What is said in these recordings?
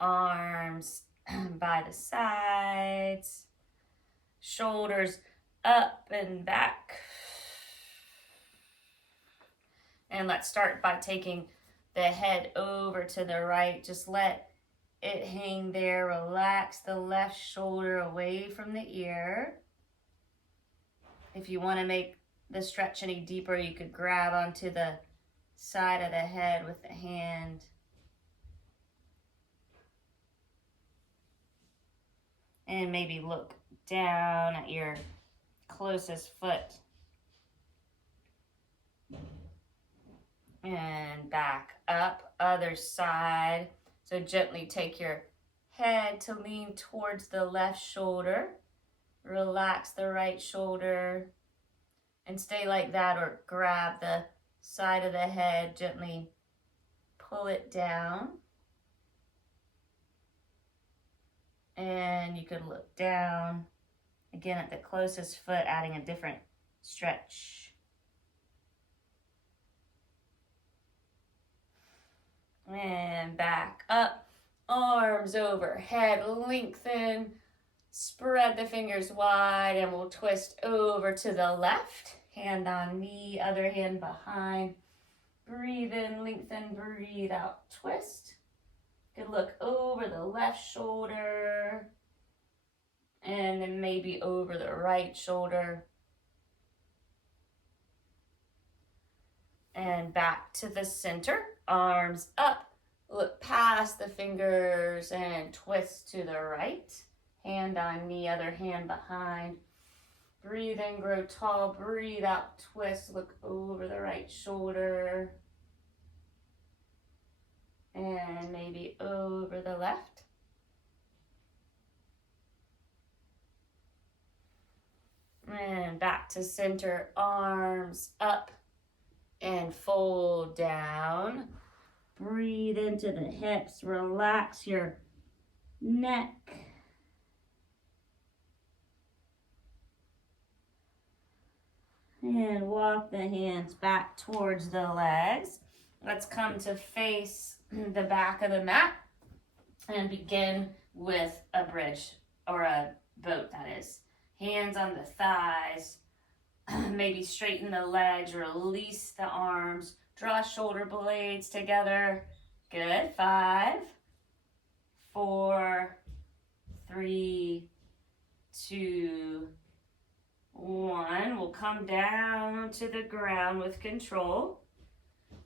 arms by the sides, shoulders up and back. And let's start by taking the head over to the right. Just let it hang there. Relax the left shoulder away from the ear. If you want to make the stretch any deeper, you could grab onto the side of the head with the hand. And maybe look down at your closest foot. And back up, other side. So gently take your head to lean towards the left shoulder. Relax the right shoulder and stay like that, or grab the side of the head, gently pull it down. And you could look down again at the closest foot, adding a different stretch. And back up, arms overhead, lengthen, spread the fingers wide, and we'll twist over to the left. Hand on knee, other hand behind. Breathe in, lengthen, breathe out, twist. You could look over the left shoulder, and then maybe over the right shoulder. And back to the center, arms up, look past the fingers and twist to the right. Hand on knee, other hand behind. Breathe in, grow tall, breathe out, twist, look over the right shoulder. And maybe over the left. And back to center, arms up and fold down. Breathe into the hips, relax your neck. And walk the hands back towards the legs. Let's come to face the back of the mat and begin with a bridge, or a boat, that is. Hands on the thighs, maybe straighten the legs, release the arms, draw shoulder blades together. Good. 5, 4, 3, 2, 1. We'll come down to the ground with control.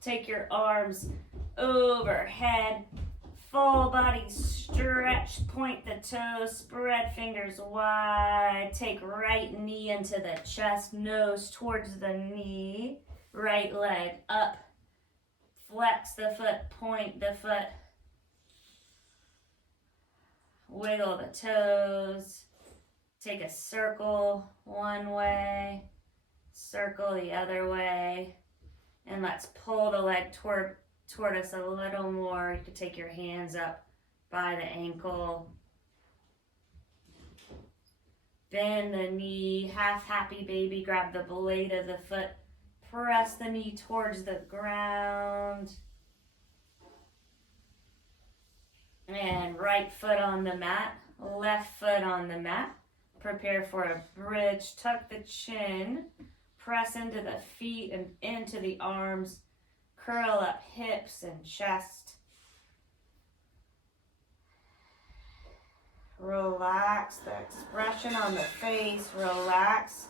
Take your arms overhead, full body stretch, point the toes, spread fingers wide. Take right knee into the chest, nose towards the knee, right leg up. Flex the foot, point the foot. Wiggle the toes. Take a circle one way, circle the other way. And let's pull the leg toward us a little more. You could take your hands up by the ankle. Bend the knee, half happy baby. Grab the blade of the foot. Press the knee towards the ground. And right foot on the mat, left foot on the mat. Prepare for a bridge. Tuck the chin. Press into the feet and into the arms. Curl up hips and chest. Relax the expression on the face. Relax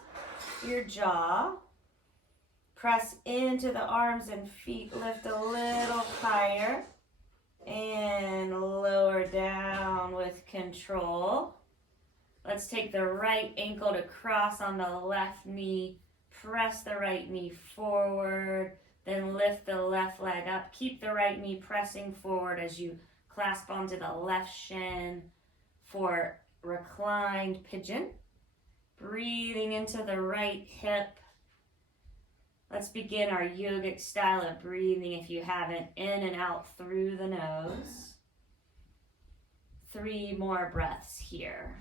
your jaw. Press into the arms and feet. Lift a little higher. And lower down with control. Let's take the right ankle to cross on the left knee. Press the right knee forward, then lift the left leg up. Keep the right knee pressing forward as you clasp onto the left shin for reclined pigeon. Breathing into the right hip. Let's begin our yogic style of breathing, if you haven't, in and out through the nose. 3 more breaths here.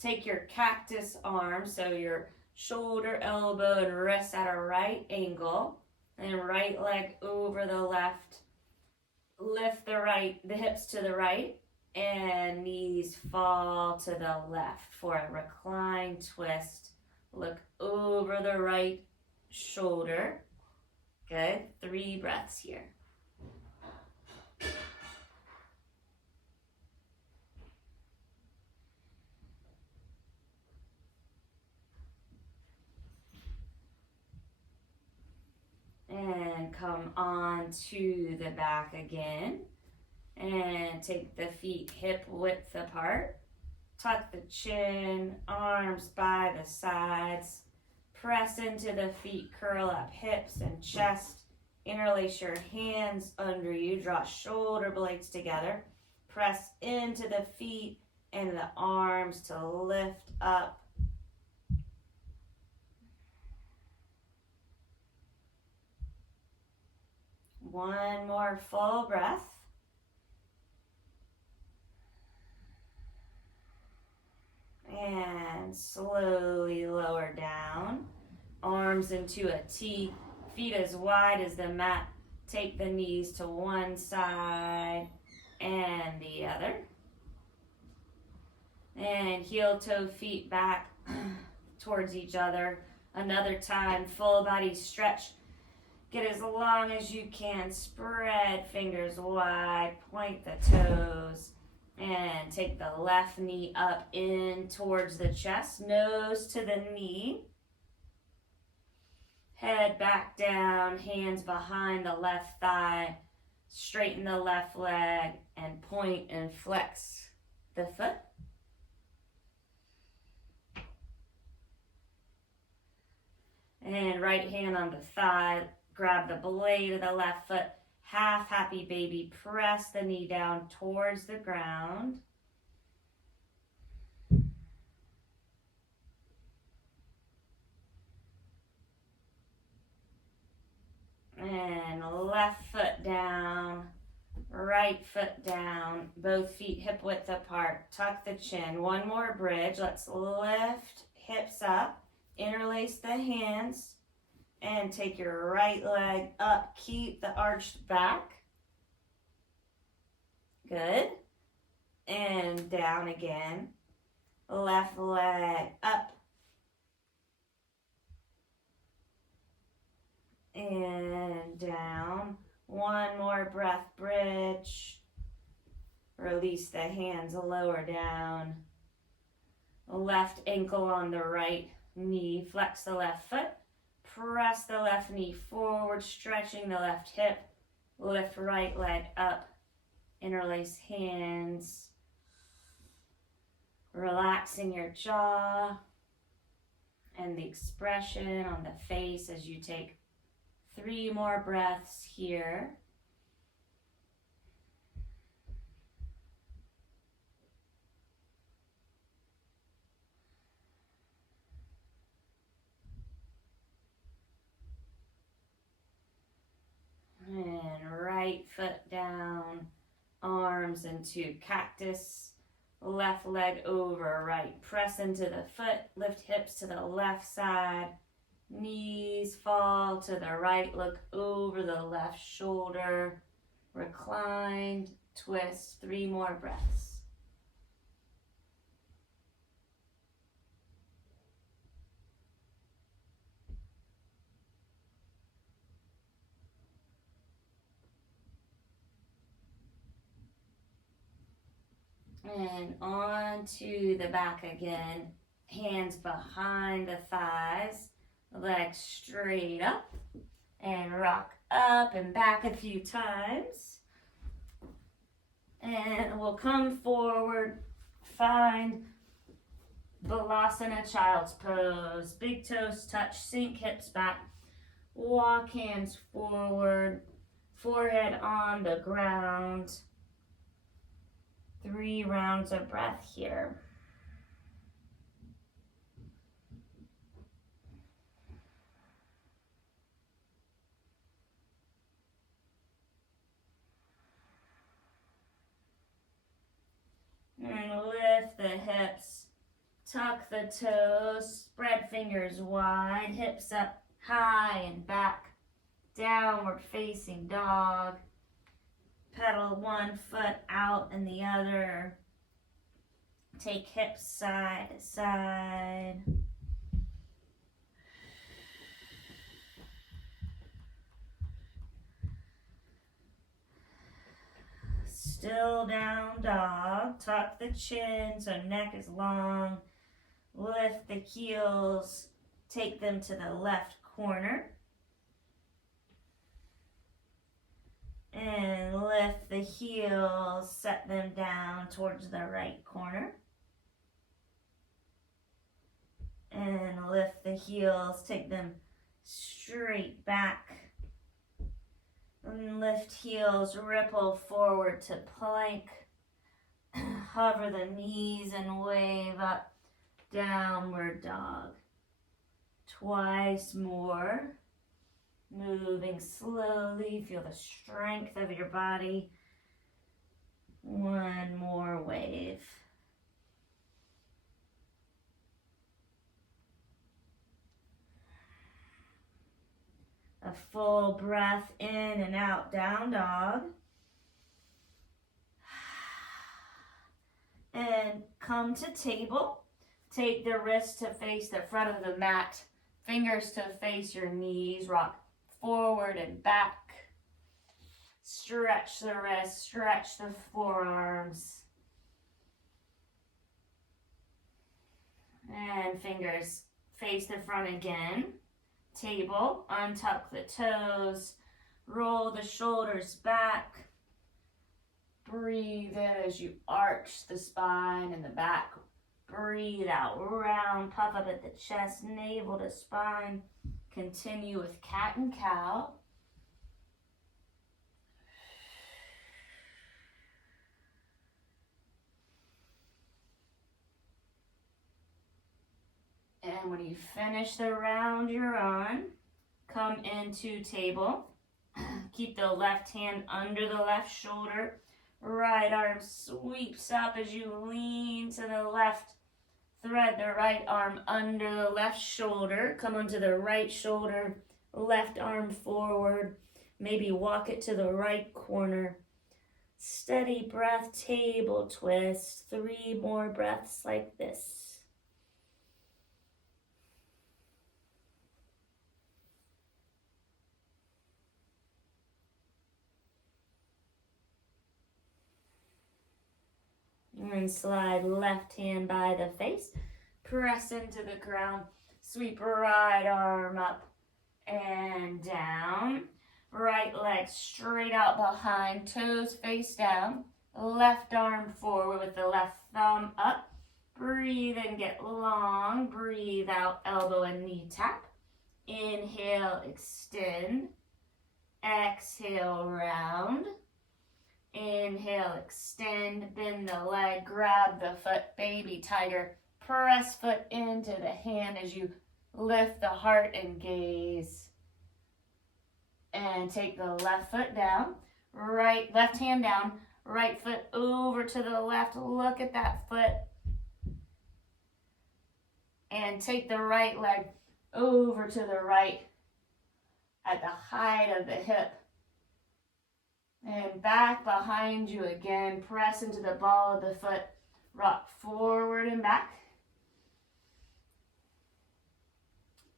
Take your cactus arm, so your shoulder, elbow, and wrist at a right angle, and right leg over the left. Lift the hips to the right, and knees fall to the left for a recline twist. Look over the right shoulder. Good. 3 breaths here. And come on to the back again. And take the feet hip width apart. Tuck the chin, arms by the sides. Press into the feet, curl up hips and chest. Interlace your hands under you. Draw shoulder blades together. Press into the feet and the arms to lift up. One more full breath. And slowly lower down. Arms into a T. Feet as wide as the mat. Take the knees to one side and the other. And heel toe feet back towards each other. Another time, full body stretch. Get as long as you can. Spread fingers wide. Point the toes. And take the left knee up in towards the chest. Nose to the knee. Head back down. Hands behind the left thigh. Straighten the left leg. And point and flex the foot. And right hand on the thigh. Grab the blade of the left foot. Half happy baby. Press the knee down towards the ground. And left foot down. Right foot down. Both feet hip width apart. Tuck the chin. One more bridge. Let's lift hips up. Interlace the hands. And take your right leg up. Keep the arched back. Good. And down again. Left leg up. And down. One more breath, bridge. Release the hands lower down. Left ankle on the right knee. Flex the left foot. Press the left knee forward, stretching the left hip. Lift right leg up. Interlace hands. Relaxing your jaw and the expression on the face as you take 3 more breaths here. And right foot down, arms into cactus, left leg over right. Press into the foot, lift hips to the left side, knees fall to the right, look over the left shoulder, reclined, twist, 3 more breaths. And on to the back again. Hands behind the thighs. Legs straight up. And rock up and back a few times. And we'll come forward. Find Balasana, child's pose. Big toes touch, sink hips back. Walk hands forward. Forehead on the ground. 3 rounds of breath here. And lift the hips, Tuck the toes, spread fingers wide, hips up high and back, downward facing dog. Pedal one foot out and the other. Take hips side to side. Still down dog. Tuck the chin so neck is long. Lift the heels. Take them to the left corner. And lift the heels. Set them down towards the right corner. And lift the heels. Take them straight back. And lift heels, ripple forward to plank. Hover the knees and wave up, downward dog. Twice more. Moving slowly, feel the strength of your body. One more wave. A full breath in and out, down dog. And come to table. Take the wrists to face the front of the mat. Fingers to face your knees. Rock forward and back. Stretch the wrists, stretch the forearms. And fingers face the front again. Table, untuck the toes, roll the shoulders back. Breathe in as you arch the spine and the back. Breathe out, round, puff up at the chest, navel to spine. Continue with cat and cow. And when you finish the round you're on, come into table. Keep the left hand under the left shoulder. Right arm sweeps up as you lean to the left. Thread the right arm under the left shoulder. Come onto the right shoulder. Left arm forward. Maybe walk it to the right corner. Steady breath, table twist. 3 more breaths like this. And slide left hand by the face. Press into the ground. Sweep right arm up and down. Right leg straight out behind. Toes face down. Left arm forward with the left thumb up. Breathe in, get long. Breathe out, elbow and knee tap. Inhale, extend. Exhale, round. Inhale, extend, bend the leg, grab the foot, baby tiger. Press foot into the hand as you lift the heart and gaze. And take the left foot down, left hand down, right foot over to the left. Look at that foot. And take the right leg over to the right at the height of the hip. And back behind you again. Press into the ball of the foot. Rock forward and back.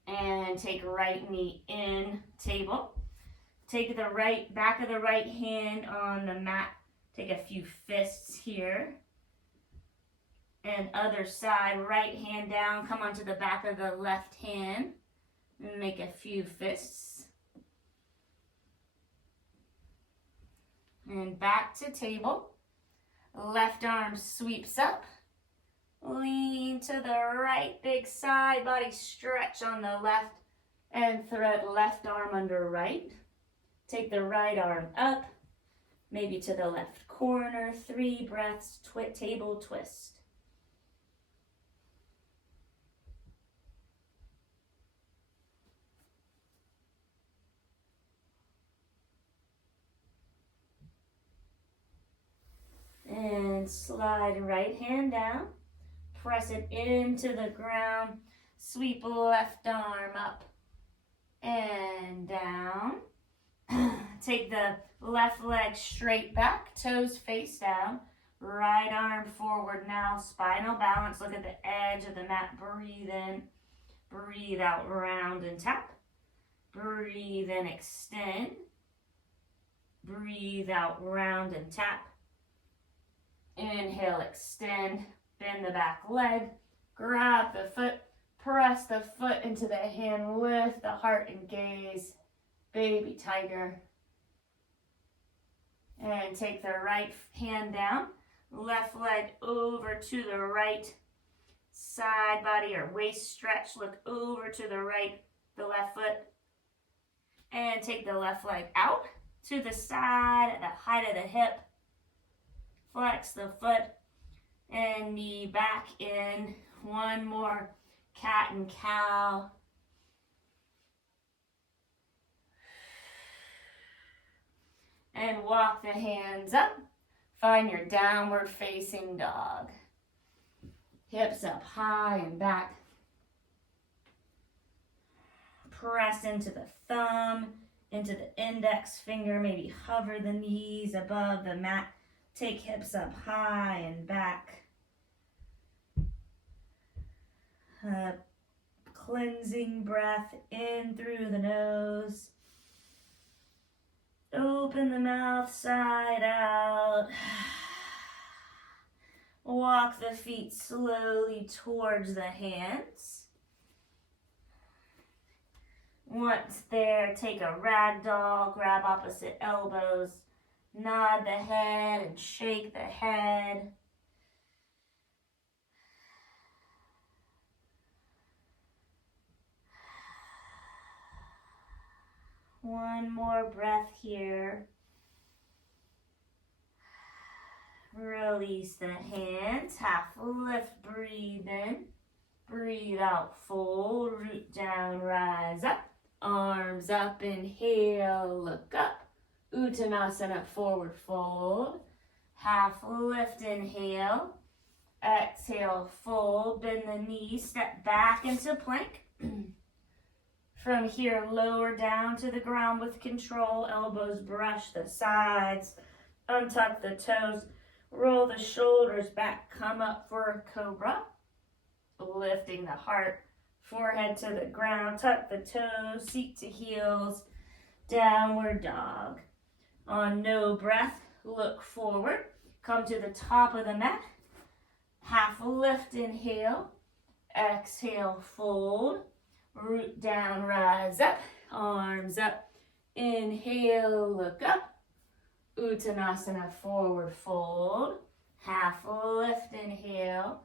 And take right knee in, table. Take the right back of the right hand on the mat. Take a few fists here. And other side, right hand down. Come onto the back of the left hand. And make a few fists. And back to table. Left arm sweeps up. Lean to the right, big side body stretch on the left. And thread left arm under right. Take the right arm up, maybe to the left corner. 3 breaths, table twist. And slide right hand down. Press it into the ground. Sweep left arm up and down. Take the left leg straight back, toes face down. Right arm forward now, spinal balance. Look at the edge of the mat. Breathe in, breathe out, round and tap. Breathe in, extend. Breathe out, round and tap. Inhale, extend, bend the back leg. Grab the foot, press the foot into the hand, lift the heart and gaze. Baby tiger. And take the right hand down. Left leg over to the right. Side body or waist stretch. Look over to the right, the left foot. And take the left leg out to the side at the height of the hip. Flex the foot and knee back in. One more cat and cow. And walk the hands up. Find your downward facing dog. Hips up high and back. Press into the thumb, into the index finger. Maybe hover the knees above the mat. Take hips up high and back. Cleansing breath in through the nose. Open the mouth side out. Walk the feet slowly towards the hands. Once there, take a ragdoll, grab opposite elbows, nod the head and shake the head. One more breath here. Release the hands, half lift, breathe in, breathe out, fold, root down, rise up, arms up, inhale, look up, Uttanasana, forward fold, half lift, inhale, exhale, fold, bend the knees, step back into plank. From here, lower down to the ground with control, elbows brush the sides, untuck the toes, roll the shoulders back, come up for a cobra, lifting the heart, forehead to the ground, tuck the toes, seat to heels, downward dog. On no breath, look forward, come to the top of the mat, half lift, inhale, exhale, fold, root down, rise up, arms up, inhale, look up, Uttanasana, forward fold, half lift, inhale,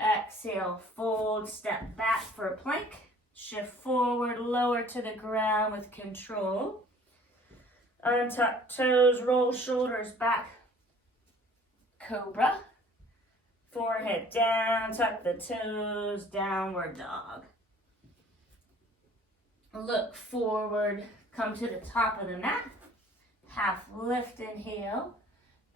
exhale, fold, step back for a plank, shift forward, lower to the ground with control, untuck toes, roll shoulders back, cobra, forehead down, tuck the toes, downward dog. Look forward, come to the top of the mat, half lift, inhale,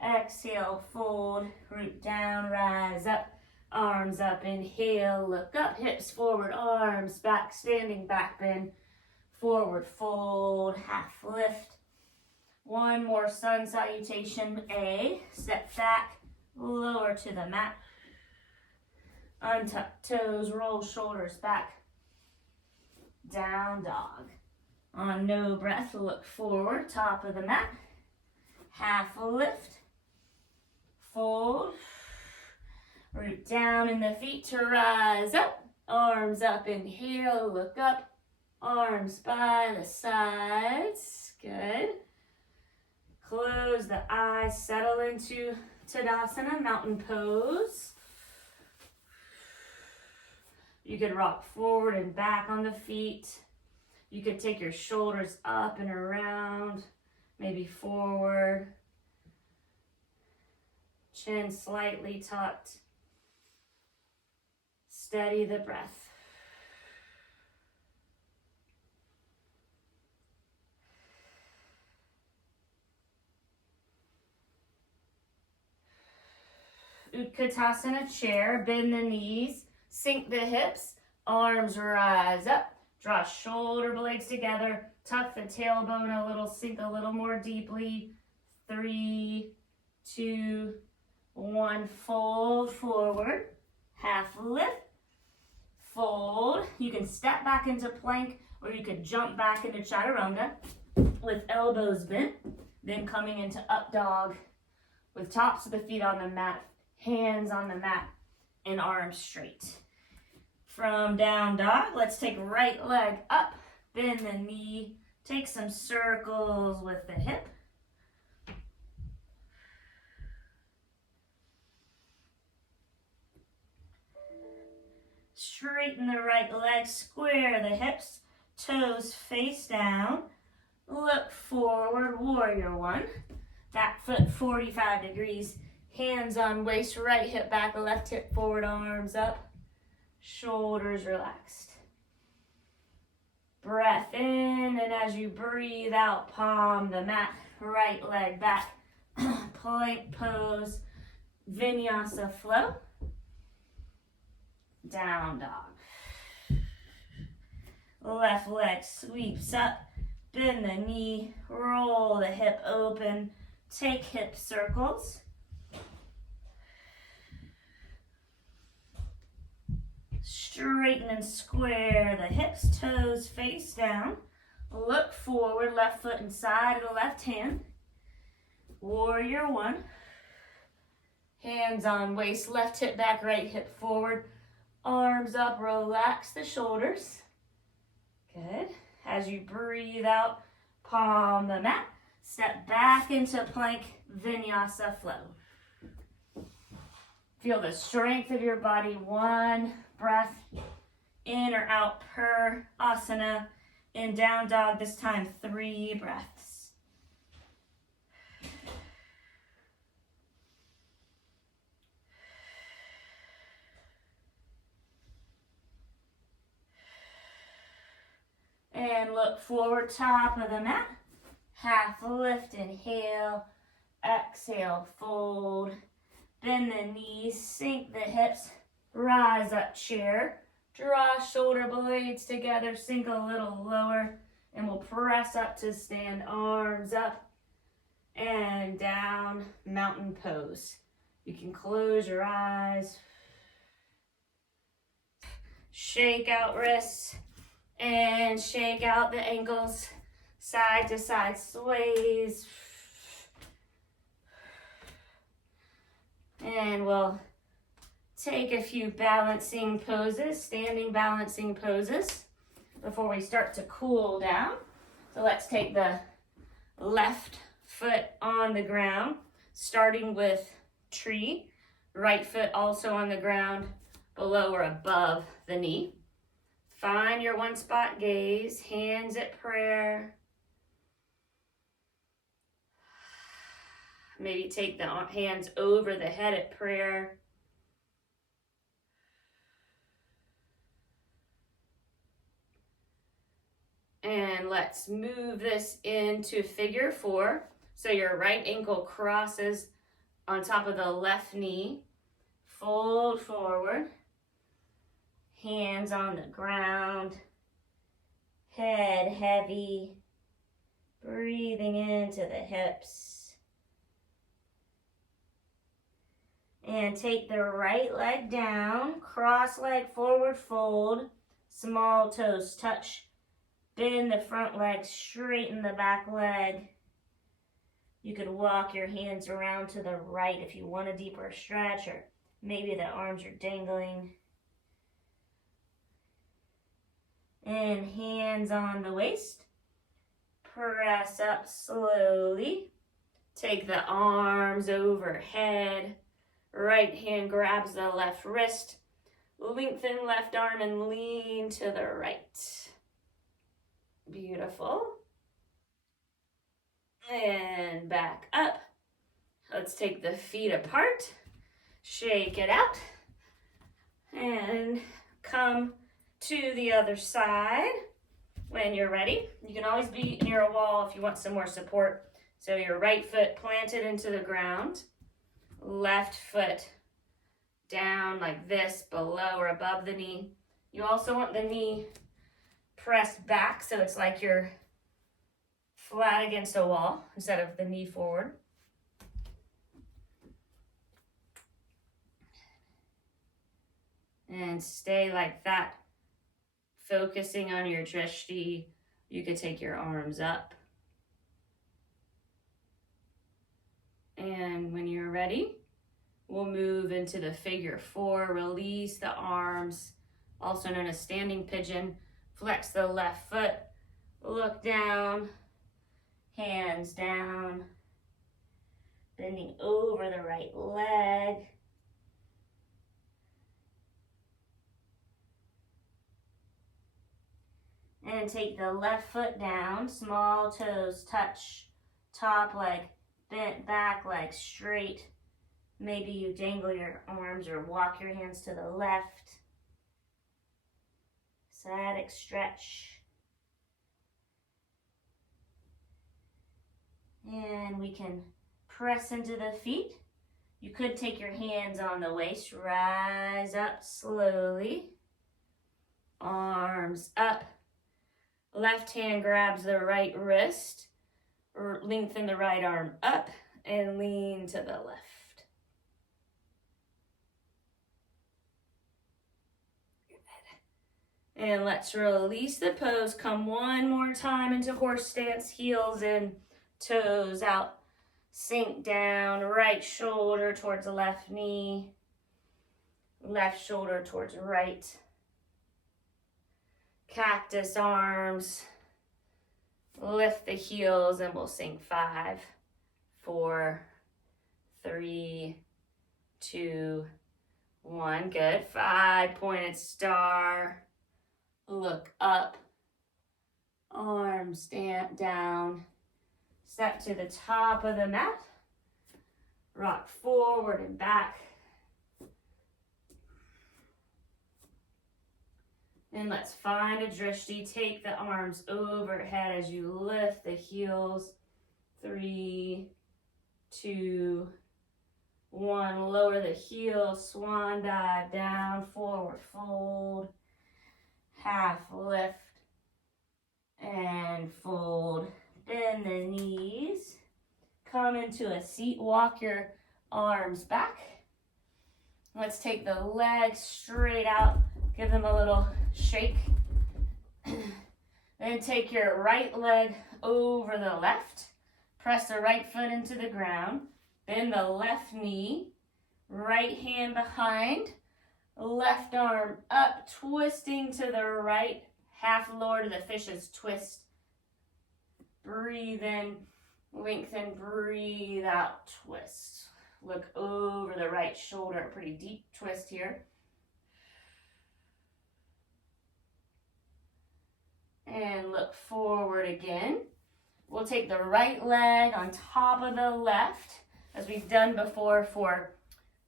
exhale, fold, root down, rise up, arms up, inhale, look up, hips forward, arms back, standing back bend, forward fold, half lift. One more sun salutation, A, step back, lower to the mat, untuck toes, roll shoulders back, down dog. On no breath, look forward, top of the mat, half lift, fold, root down in the feet to rise up, arms up, inhale, look up, arms by the sides, good. Close the eyes, settle into Tadasana, mountain pose. You could rock forward and back on the feet. You could take your shoulders up and around, maybe forward. Chin slightly tucked. Steady the breath. Utkatasana chair, bend the knees, sink the hips, arms rise up, draw shoulder blades together, tuck the tailbone a little, sink a little more deeply. 3, 2, 1, fold forward, half lift, fold. You can step back into plank or you could jump back into chaturanga with elbows bent, then coming into up dog with tops of the feet on the mat, hands on the mat, and arms straight. From down dog, let's take right leg up, bend the knee, take some circles with the hip. Straighten the right leg, square the hips, toes face down, look forward, warrior one. Back foot 45 degrees, hands on waist, right hip back, left hip forward, arms up, shoulders relaxed. Breath in, and as you breathe out, palm the mat, right leg back, plank pose, vinyasa flow. Down dog. Left leg sweeps up, bend the knee, roll the hip open, take hip circles. Straighten and square the hips, toes face down. Look forward, left foot inside of the left hand. Warrior one. Hands on waist, left hip back, right hip forward. Arms up, relax the shoulders. Good. As you breathe out, palm the mat. Step back into plank, vinyasa flow. Feel the strength of your body. One breath in or out per asana. In down dog this time, 3 breaths. And look forward, top of the mat. Half lift, inhale. Exhale, fold. Bend the knees, sink the hips. Rise up, chair. Draw shoulder blades together, sink a little lower. And we'll press up to stand, arms up and down, mountain pose. You can close your eyes. Shake out wrists. And shake out the ankles, side to side sways. And we'll take a few balancing poses, standing balancing poses before we start to cool down. So let's take the left foot on the ground, starting with tree. Right foot also on the ground, below or above the knee. Find your one spot gaze, hands at prayer. Maybe take the hands over the head at prayer. And let's move this into figure 4. So your right ankle crosses on top of the left knee. Fold forward. Hands on the ground, head heavy, breathing into the hips. And take the right leg down, cross leg forward fold, small toes touch, bend the front leg, straighten the back leg. You could walk your hands around to the right if you want a deeper stretch, or maybe the arms are dangling. And hands on the waist. Press up slowly. Take the arms overhead. Right hand grabs the left wrist. Lengthen left arm and lean to the right. Beautiful. And back up. Let's take the feet apart. Shake it out. And come to the other side when you're ready. You can always be near a wall if you want some more support. So your right foot planted into the ground, left foot down like this, below or above the knee. You also want the knee pressed back so it's like you're flat against a wall instead of the knee forward. And stay like that, focusing on your drishti. You could take your arms up. And when you're ready, we'll move into the figure 4. Release the arms, also known as standing pigeon. Flex the left foot, look down, hands down, bending over the right leg. And take the left foot down, small toes touch, top leg bent, back leg straight. Maybe you dangle your arms or walk your hands to the left. Sciatic stretch. And we can press into the feet. You could take your hands on the waist, rise up slowly. Arms up. Left hand grabs the right wrist, or lengthen the right arm up and lean to the left. Good. And let's release the pose. Come one more time into horse stance, heels in, toes out. Sink down, right shoulder towards the left knee, left shoulder towards right. Cactus arms, lift the heels, and we'll sink 5, 4, 3, 2, 1. Good. 5-pointed star. Look up. Arms down. Step to the top of the mat. Rock forward and back. And let's find a drishti. Take the arms overhead as you lift the heels. 3, 2, 1. Lower the heels. Swan dive down. Forward fold. Half lift. And fold. Bend the knees. Come into a seat. Walk your arms back. Let's take the legs straight out. Give them a little shake. Then take your right leg over the left. Press the right foot into the ground. Bend the left knee. Right hand behind. Left arm up, twisting to the right. Half lower to the fishes twist. Breathe in, lengthen, breathe out, twist. Look over the right shoulder, pretty deep twist here. And look forward again. We'll take the right leg on top of the left, as we've done before for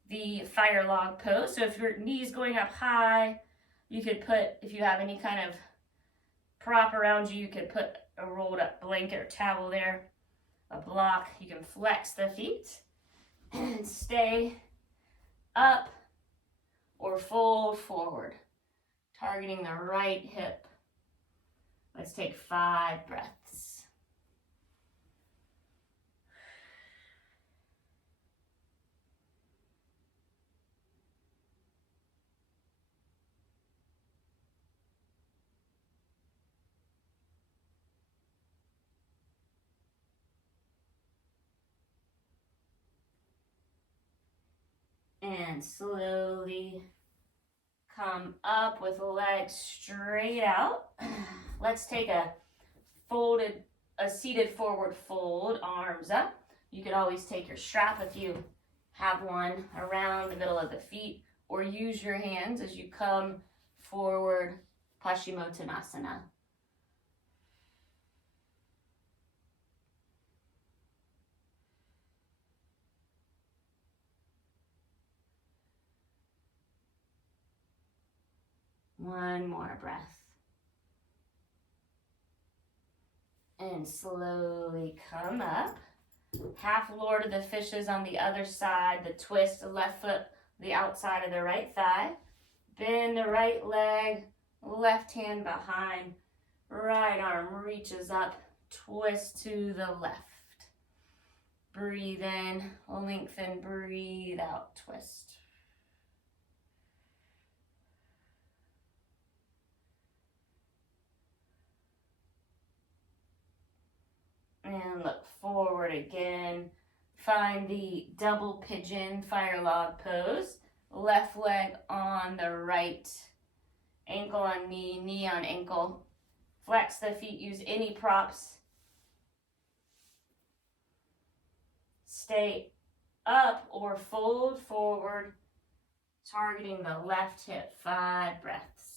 the fire log pose. So if your knee's going up high, you could put, if you have any kind of prop around you, you could put a rolled up blanket or towel there, a block. You can flex the feet and stay up or fold forward, targeting the right hip. Let's take 5 breaths. And slowly come up with legs straight out. Let's take a seated forward fold, arms up. You could always take your strap if you have one around the middle of the feet, or use your hands as you come forward, Paschimottanasana. One more breath. And slowly come up. Half lower to the fishes on the other side. The twist, the left foot the outside of the right thigh. Bend the right leg, left hand behind, right arm reaches up, twist to the left. Breathe in, lengthen, breathe out, twist. And look forward again. Find the double pigeon fire log pose. Left leg on the right, ankle on knee, knee on ankle. Flex the feet, use any props. Stay up or fold forward, targeting the left hip, 5 breaths.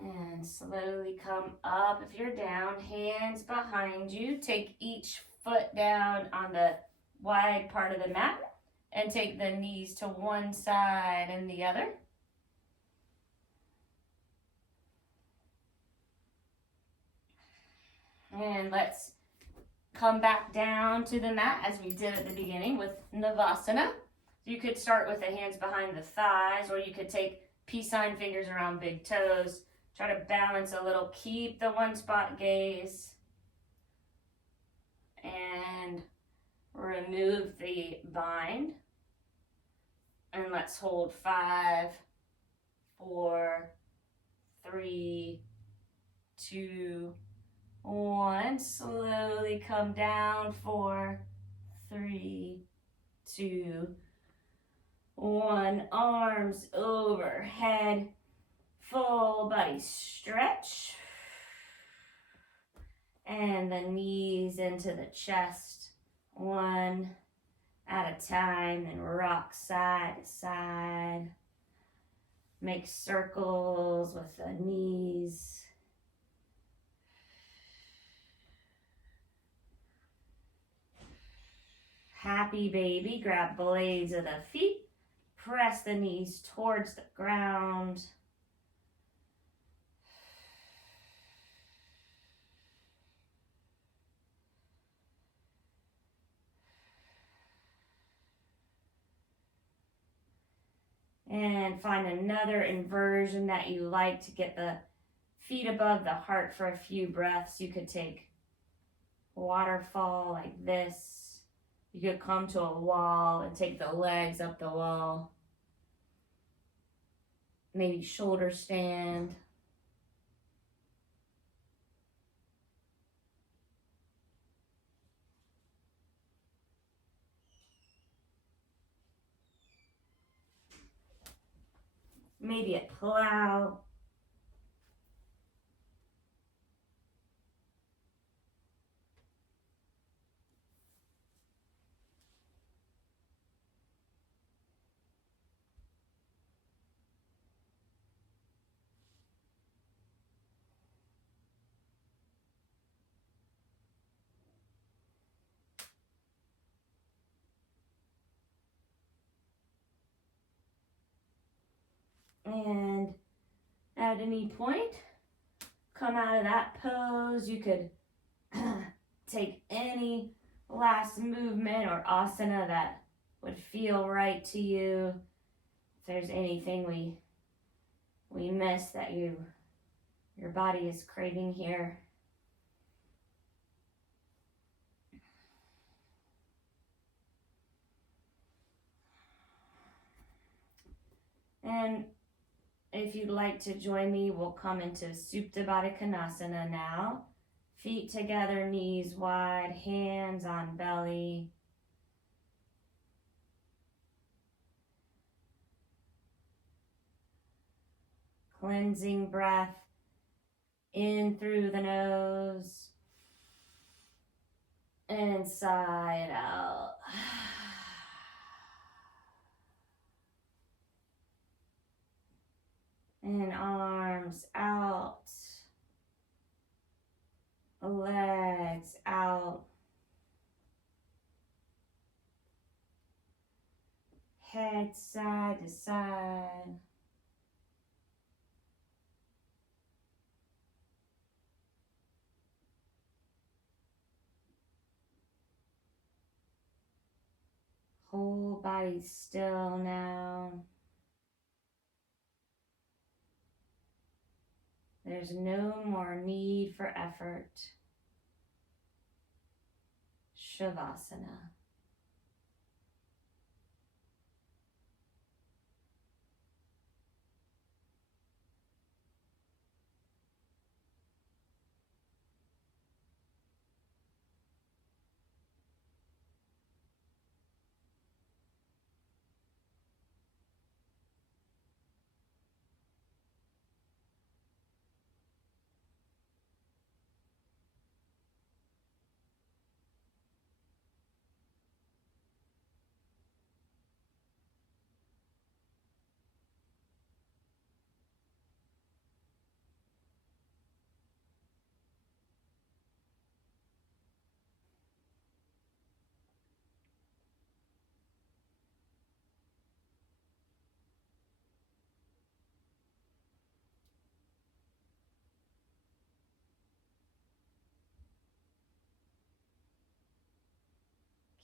And slowly come up. If you're down, hands behind you. Take each foot down on the wide part of the mat and take the knees to one side and the other. And let's come back down to the mat as we did at the beginning with Navasana. You could start with the hands behind the thighs, or you could take peace sign fingers around big toes. Try to balance a little. Keep the one spot gaze. And remove the bind. And let's hold 5, 4, 3, 2, 1. Slowly come down. 4, 3, 2, 1. Arms overhead. Full body stretch. And the knees into the chest. 1 at a time. And rock side to side. Make circles with the knees. Happy baby. Grab blades of the feet. Press the knees towards the ground. And find another inversion that you like to get the feet above the heart for a few breaths. You could take waterfall like this. You could come to a wall and take the legs up the wall. Maybe shoulder stand. Maybe a plow. And at any point, come out of that pose. You could take any last movement or asana that would feel right to you. If there's anything we missed that your body is craving here. And if you'd like to join me, we'll come into Supta Baddha Konasana now. Feet together, knees wide, hands on belly. Cleansing breath in through the nose and sigh it out. And arms out, legs out. Head side to side. Whole body still now. There's no more need for effort. Shavasana.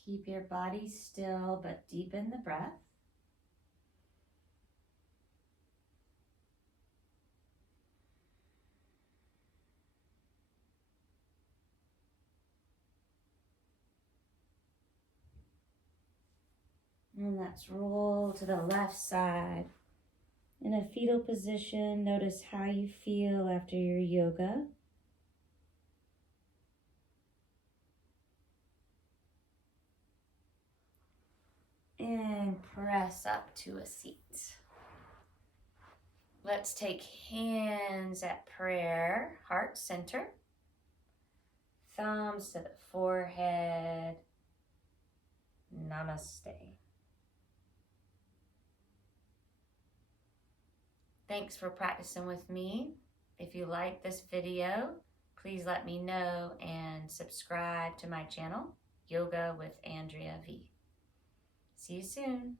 Keep your body still, but deepen the breath. And let's roll to the left side. In a fetal position, notice how you feel after your yoga. And press up to a seat. Let's take hands at prayer, heart center. Thumbs to the forehead. Namaste. Thanks for practicing with me. If you like this video, please let me know and subscribe to my channel, Yoga with Andrea V. See you soon.